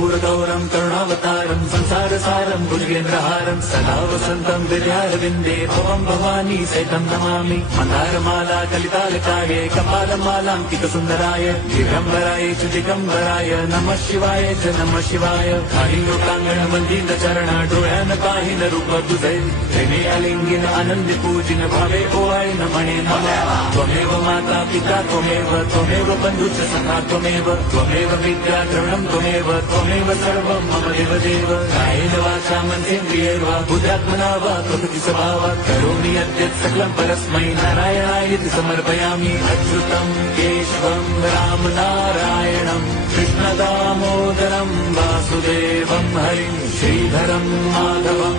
कर्पूरगौरं करुणावतारं संसारसारं भुजगेन्द्रहारं सदा वसन्तं विद्यारविन्दे भवं भवानी सहितं नमामि। मन्दारमाला कलितालकाये कपालमालाङ्कितसुन्दराय दिगम्बराय च दिगम्बराय नमः शिवाय च नमः शिवाय। काही लोकांगण मंदिर चरण डोळ्यान पाहिन रूप तुझे प्रेमे अलिंगिन आनंदी पूजिन भावे ओवाळीन म्हणे नमः। त्वमेव माता पिता त्वमेव बंधुश्च सखा त्वमेव विद्या द्रविणं त्वमेव सर्वं मम देवदेव। कायेन वाचा मनसेन्द्रियैर्वा बुद्ध्यात्मना वा प्रकृति स्वभावात् करोमि यद्यत् सकलं परस्मै नारायणायति समर्पयामि। अच्युतं केशवं राम नारायणं कृष्णदामोदरं वासुदेवं हरिं श्रीधरं माधवं